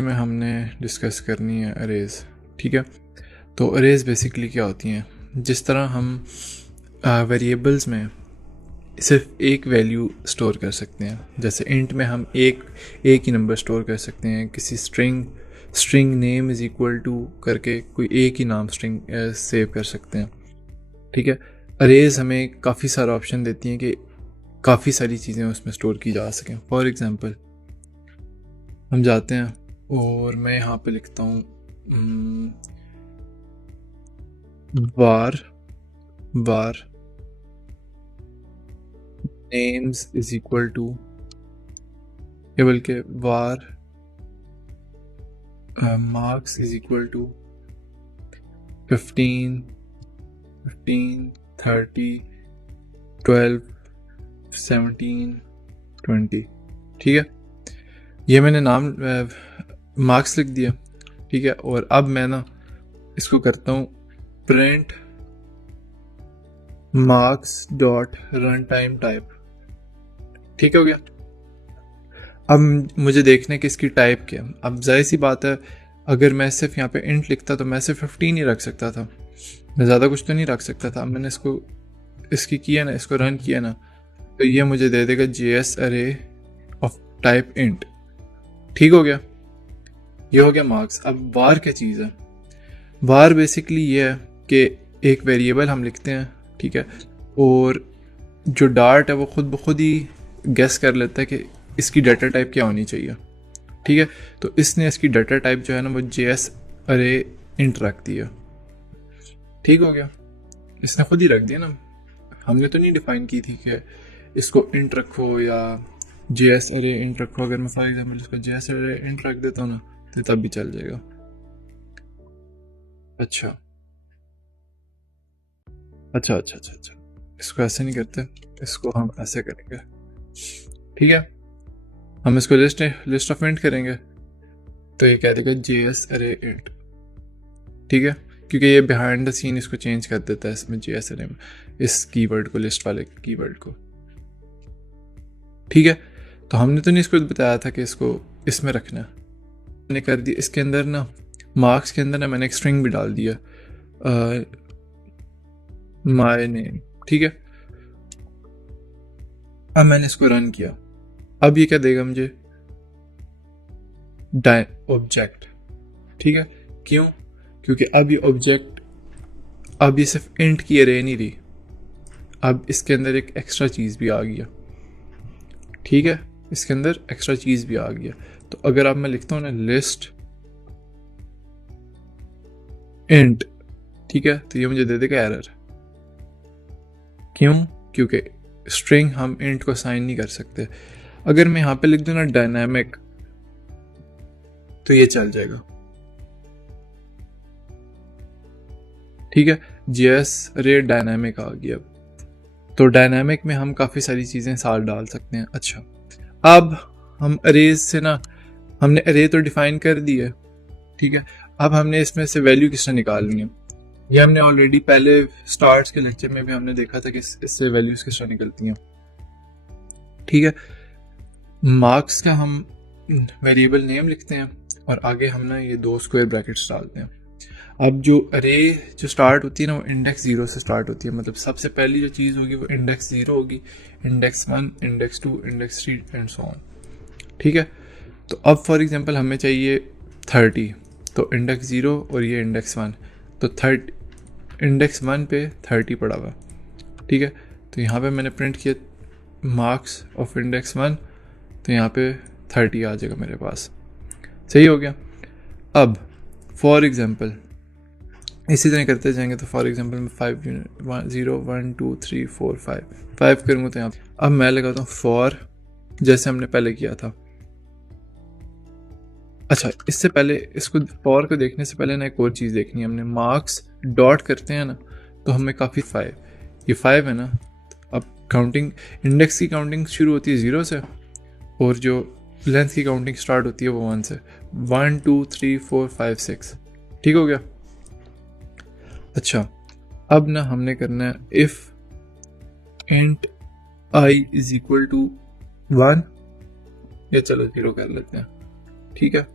में हमने डिस्कस करनी है अरेज। ठीक है, तो अरेज बेसिकली क्या होती हैं? जिस तरह हम वेरिएबल्स में सिर्फ एक वैल्यू स्टोर कर सकते हैं, जैसे इंट में हम एक ही नंबर स्टोर कर सकते हैं, किसी string name is equal to करके कोई एक ही नाम स्ट्रिंग सेव कर सकते हैं। ठीक है, अरेज हमें काफ़ी सारा ऑप्शन देती हैं कि काफ़ी सारी चीज़ें उसमें स्टोर की जा सकें। फॉर एग्ज़ाम्पल हम जाते हैं और मैं यहाँ पे लिखता हूँ var names is equal to, या बल्कि var marks is equal to 15, 30, 12, 17, 20। ठीक है, ये मैंने नाम मार्क्स लिख दिया। ठीक है, और अब मैं ना इसको करता हूँ print marks dot run time type. ठीक हो गया। अब मुझे देखना है कि इसकी टाइप क्या। अब जाहिर सी बात है, अगर मैं सिर्फ यहाँ पे इंट लिखता तो मैं सिर्फ 15 ही रख सकता था, मैं ज़्यादा कुछ तो नहीं रख सकता था। अब मैंने इसकी किया ना, इसको रन किया ना, तो ये मुझे दे देगा JS अरे ऑफ टाइप इंट। ठीक हो गया, ये हो गया मार्क्स। अब वार क्या चीज़ है? वार बेसिकली ये है कि एक वेरिएबल हम लिखते हैं, ठीक है, और जो डार्ट है वो खुद ब खुद ही गेस कर लेता है कि इसकी डाटा टाइप क्या होनी चाहिए। ठीक है, तो इसने इसकी डाटा टाइप जो है ना वो JS अरे इंट रख दिया। ठीक हो गया, इसने खुद ही रख दिया ना, हमने तो नहीं डिफाइन की थी कि इसको इंट रखो या JS अरे इंट रखो। अगर मैं फॉर एग्जांपल इसको JS अरे इंट रख देता हूँ ना तो तब भी चल जाएगा। अच्छा अच्छा अच्छा अच्छा अच्छा, इसको ऐसे नहीं करते, इसको हम ऐसे करेंगे। ठीक है, हम इसको लिस्ट ऑफ इंट करेंगे तो ये कह देगा JS अरे इंट। ठीक है, क्योंकि ये बिहाइंड द सीन इसको चेंज कर देता है इसमें JS अरे में, इस कीवर्ड को, लिस्ट वाले कीवर्ड को। ठीक है, तो हमने तो नहीं इसको बताया था कि इसको इसमें रखना है, मैंने कर दिया। इसके अंदर ना मार्क्स के अंदर ना मैंने एक स्ट्रिंग भी डाल दिया, माय नेम। ठीक है, अब मैंने इसको रन किया, अब ये क्या देगा मुझे? ऑब्जेक्ट। ठीक है, क्यों? क्योंकि अब ये ऑब्जेक्ट, अब ये सिर्फ इंट की अरे नहीं रही, अब इसके अंदर एक एक्स्ट्रा चीज़ भी आ गया। ठीक है, इसके अंदर एक्स्ट्रा चीज़ भी आ गया। तो अगर अब मैं लिखता हूँ ना लिस्ट इंट, ठीक है, तो ये मुझे दे देगा एरर। क्यों? क्योंकि स्ट्रिंग हम इंट को साइन नहीं कर सकते। अगर मैं यहाँ पे लिख दूँ ना डायनामिक तो ये चल जाएगा। ठीक है, JS अरे डायनामिक आ गया। तो डायनामिक में हम काफ़ी सारी चीज़ें साथ डाल सकते हैं। अच्छा, अब हम अरेज से ना, हमने अरे तो डिफाइन कर दी है, ठीक है, अब हमने इसमें से वैल्यू किस तरह निकालनी है? ये हमने ऑलरेडी पहले स्टार्ट्स के लेक्चर में भी हमने देखा था कि इससे वैल्यूज किस तरह निकलती हैं। ठीक है, मार्क्स का हम वेरिएबल नेम लिखते हैं और आगे हम ना ये 2 स्क्वायर ब्रैकेट्स डालते हैं। अब जो अरे जो स्टार्ट होती है ना वो इंडेक्स 0 से स्टार्ट होती है, मतलब सबसे पहली जो चीज़ होगी वो इंडेक्स 0 होगी, index 1, index 2, index 3 and so on. ठीक है, तो अब फॉर एग्जांपल हमें चाहिए 30, तो इंडेक्स 0 और ये इंडेक्स 1, तो 30 इंडेक्स 1 पे 30 पड़ा हुआ। ठीक है, तो यहाँ पे मैंने प्रिंट किया मार्क्स ऑफ इंडेक्स 1, तो यहाँ पे 30 आ जाएगा मेरे पास। सही हो गया। अब फॉर एग्जांपल इसी तरह करते जाएंगे, तो फॉर एग्जांपल मैं 5 0 1 2 3 4 5 करूँगा, तो यहाँ अब मैं लगाता हूँ फॉर, जैसे हमने पहले किया था। अच्छा, इससे पहले इसको फॉर को देखने से पहले ना एक और चीज़ देखनी है हमने। मार्क्स डॉट करते हैं ना तो हमें काफ़ी 5, ये 5 है ना, अब काउंटिंग इंडेक्स की काउंटिंग शुरू होती है 0 से और जो लेंथ की काउंटिंग स्टार्ट होती है वो 1 से। 1 2 3 4 5 6। ठीक हो गया। अच्छा, अब ना हमने करना है if int i is equal to 1, या चलो 0 कर लेते हैं। ठीक है,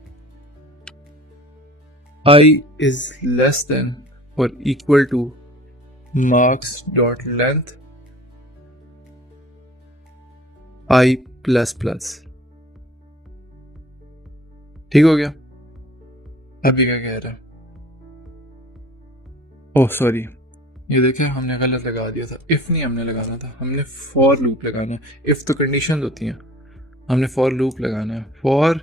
I is less than or equal to marks dot length I plus plus. ठीक हो गया? अभी क्या कह रहा है? ओह सॉरी, ये देखें हमने गलत लगा दिया था। इफ नहीं हमने लगाना था, हमने फॉर लूप लगाना है। इफ तो कंडीशन होती हैं, हमने फॉर लूप लगाना है। For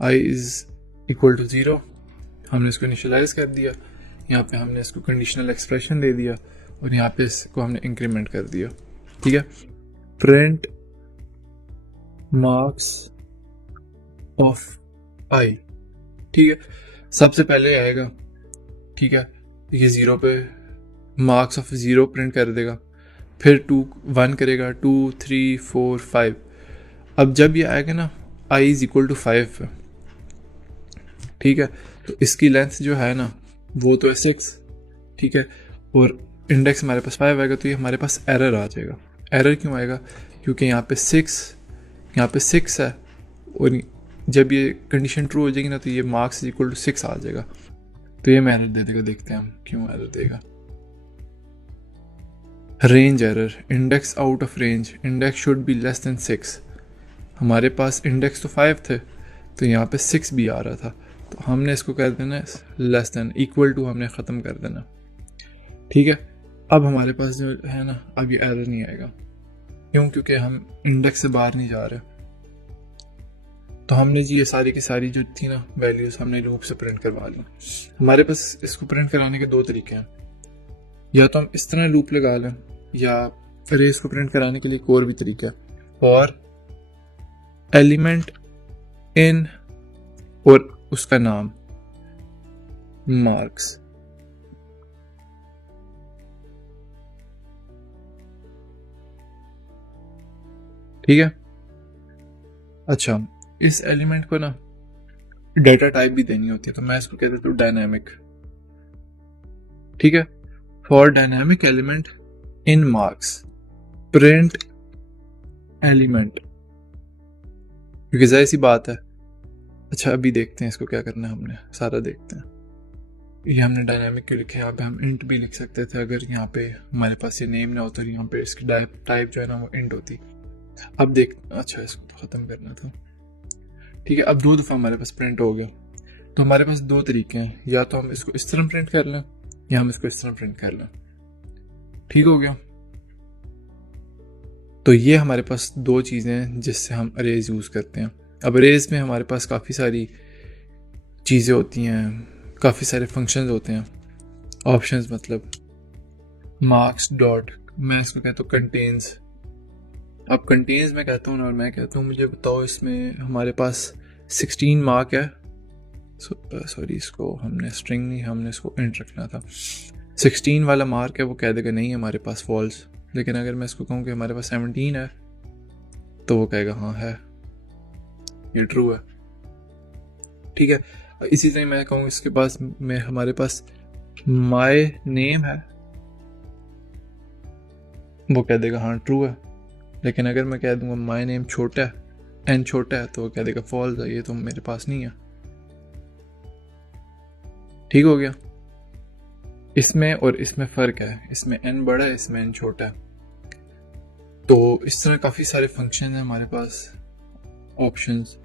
i is equal to 0, हमने इसको इनिशियलाइज कर दिया। यहाँ पे हमने इसको कंडीशनल एक्सप्रेशन दे दिया और यहाँ पे इसको हमने इंक्रीमेंट कर दिया। ठीक है, प्रिंट मार्क्स ऑफ आई। ठीक है, सबसे पहले आएगा, ठीक है, ये 0 पे मार्क्स ऑफ 0 प्रिंट कर देगा, फिर 2 1 करेगा, 2 3 4 5। अब जब ये आएगा ना आई इज इक्वल टू 5 पे, ठीक है, तो इसकी लेंथ जो है ना वो तो है 6, ठीक है, और इंडेक्स हमारे पास 5 आएगा, तो ये हमारे पास एरर आ जाएगा। एरर क्यों आएगा? क्योंकि यहाँ पे 6 है, और जब ये कंडीशन ट्रू हो जाएगी ना तो ये मार्क्स इज इक्वल टू 6 आ जाएगा, तो ये एरर दे देगा। देखते हैं हम क्यों एरर देगा। Range error, index out of range, index should be less than 6। हमारे पास इंडेक्स तो 5 थे, तो यहाँ पे 6 भी आ रहा था, तो हमने इसको कर देना लेस देन, इक्वल टू हमने ख़त्म कर देना। ठीक है, अब हमारे पास जो है ना, अब ये एरर नहीं आएगा। क्यों? क्योंकि हम इंडेक्स से बाहर नहीं जा रहे। तो हमने जी ये सारी की सारी जो थी ना वैल्यूज हमने लूप से प्रिंट करवा ली। हमारे पास इसको प्रिंट कराने के 2 तरीके हैं, या तो हम इस तरह लूप लगा लें, या अरेज को प्रिंट कराने के लिए एक और भी तरीका है। और एलिमेंट इन और उसका नाम मार्क्स। ठीक है, अच्छा, इस एलिमेंट को ना डेटा टाइप भी देनी होती है, तो मैं इसको कह देता हूँ डायनामिक। ठीक है, for dynamic element in marks print element, क्योंकि जाहिर सी बात है। अच्छा, अभी देखते हैं इसको क्या करना है, हमने सारा देखते हैं। ये हमने डायनामिक क्यों लिखे? यहाँ पे हम इंट भी लिख सकते थे, अगर यहाँ पे हमारे पास ये नेम ना होता, यहाँ पे इसकी टाइप जो है ना वो इंट होती। अब देख, अच्छा इसको तो ख़त्म करना था। ठीक है, अब 2 दफ़ा हमारे पास प्रिंट हो गया, तो हमारे पास 2 तरीके हैं, या तो हम इसको इस तरह प्रिंट कर लें, या हम इसको इस तरह प्रिंट कर लें। ठीक हो गया, तो ये हमारे पास 2 चीज़ें हैं जिससे हम अरेज यूज़ करते हैं। अब अरेज में हमारे पास काफ़ी सारी चीज़ें होती हैं, काफ़ी सारे फंक्शंस होते हैं, ऑप्शंस मतलब मार्क्स डॉट, मैं इसमें कहता हूँ कंटेन्स। अब कंटेन्स में कहता हूँ ना, और मैं कहता हूँ मुझे बताओ इसमें हमारे पास 16 मार्क है। सॉरी, इसको हमने स्ट्रिंग नहीं, हमने इसको इंट रखना था। 16 वाला मार्क है, वो कह देगा नहीं हमारे पास फॉल्स। लेकिन अगर मैं इसको कहूँ कि हमारे पास 17 है, तो वो कहेगा हाँ है, ये ट्रू है। ठीक है, इसी तरह मैं कहूँ इसके पास में हमारे पास माय नेम है, वो कह देगा हाँ ट्रू है। लेकिन अगर मैं कह दूंगा माय नेम छोटा है, एन छोटा है, तो वो कह देगा फॉल्स है, ये तो मेरे पास नहीं है। ठीक हो गया, इसमें और इसमें फ़र्क है, इसमें एन बड़ा है, इसमें एन छोटा है। तो इस तरह काफ़ी सारे फंक्शन हैं हमारे पास, ऑप्शंस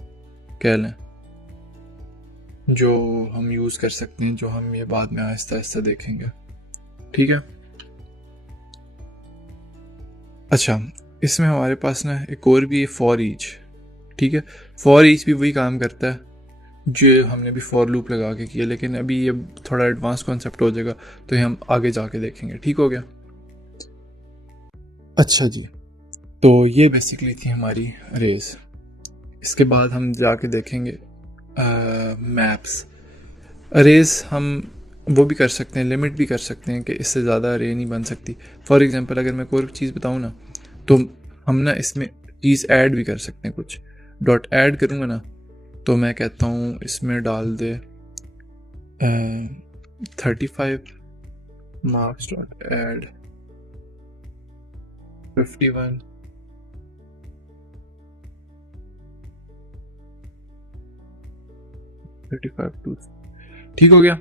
कह लें, जो हम यूज़ कर सकते हैं, जो हम ये बाद में आहिस्ता आहिस्ता देखेंगे। ठीक है, अच्छा, इसमें हमारे पास ना एक और भी है, फॉर ईच। ठीक है, फॉर ईच भी वही काम करता है जो हमने भी फॉर लूप लगा के किया, लेकिन अभी ये थोड़ा एडवांस कॉन्सेप्ट हो जाएगा, तो ये हम आगे जाके देखेंगे। ठीक हो गया, अच्छा जी, तो ये बेसिकली थी हमारी अरेज। इसके बाद हम जाके देखेंगे मैप्स। अरेज हम वो भी कर सकते हैं, लिमिट भी कर सकते हैं कि इससे ज़्यादा अरे नहीं बन सकती। फॉर एग्जांपल अगर मैं कोई चीज़ बताऊँ ना, तो हम ना इसमें चीज़ ऐड भी कर सकते हैं। कुछ डॉट ऐड करूँगा ना, तो मैं कहता हूँ इसमें डाल दे 35 मार्क्स डॉट ऐड 51 35 टू ठीक हो गया,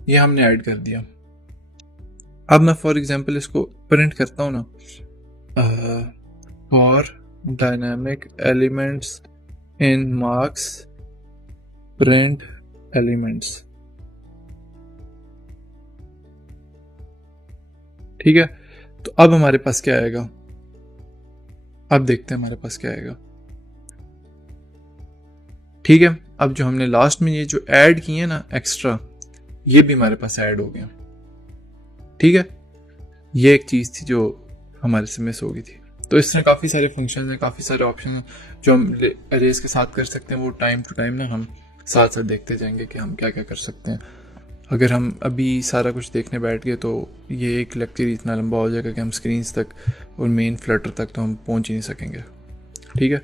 ये हमने ऐड कर दिया। अब मैं फॉर एग्जांपल इसको प्रिंट करता हूँ ना, for dynamic elements in marks print elements. ठीक है, तो अब हमारे पास क्या आएगा, अब देखते हैं हमारे पास क्या आएगा। ठीक है, अब जो हमने लास्ट में ये जो ऐड किए हैं ना एक्स्ट्रा, ये भी हमारे पास ऐड हो गया। ठीक है, ये एक चीज़ थी जो हमारे से मिस हो गई थी। तो इस तरह काफ़ी सारे फंक्शन हैं, काफ़ी सारे ऑप्शन हैं जो हम अरेज के साथ कर सकते हैं। वो टाइम टू टाइम ना हम साथ साथ देखते जाएंगे कि हम क्या क्या कर सकते हैं। अगर हम अभी सारा कुछ देखने बैठ गए तो ये एक लेक्चर इतना लंबा हो जाएगा कि हम स्क्रीन्स तक और मेन फ्लटर तक तो हम पहुंच ही नहीं सकेंगे। ठीक है।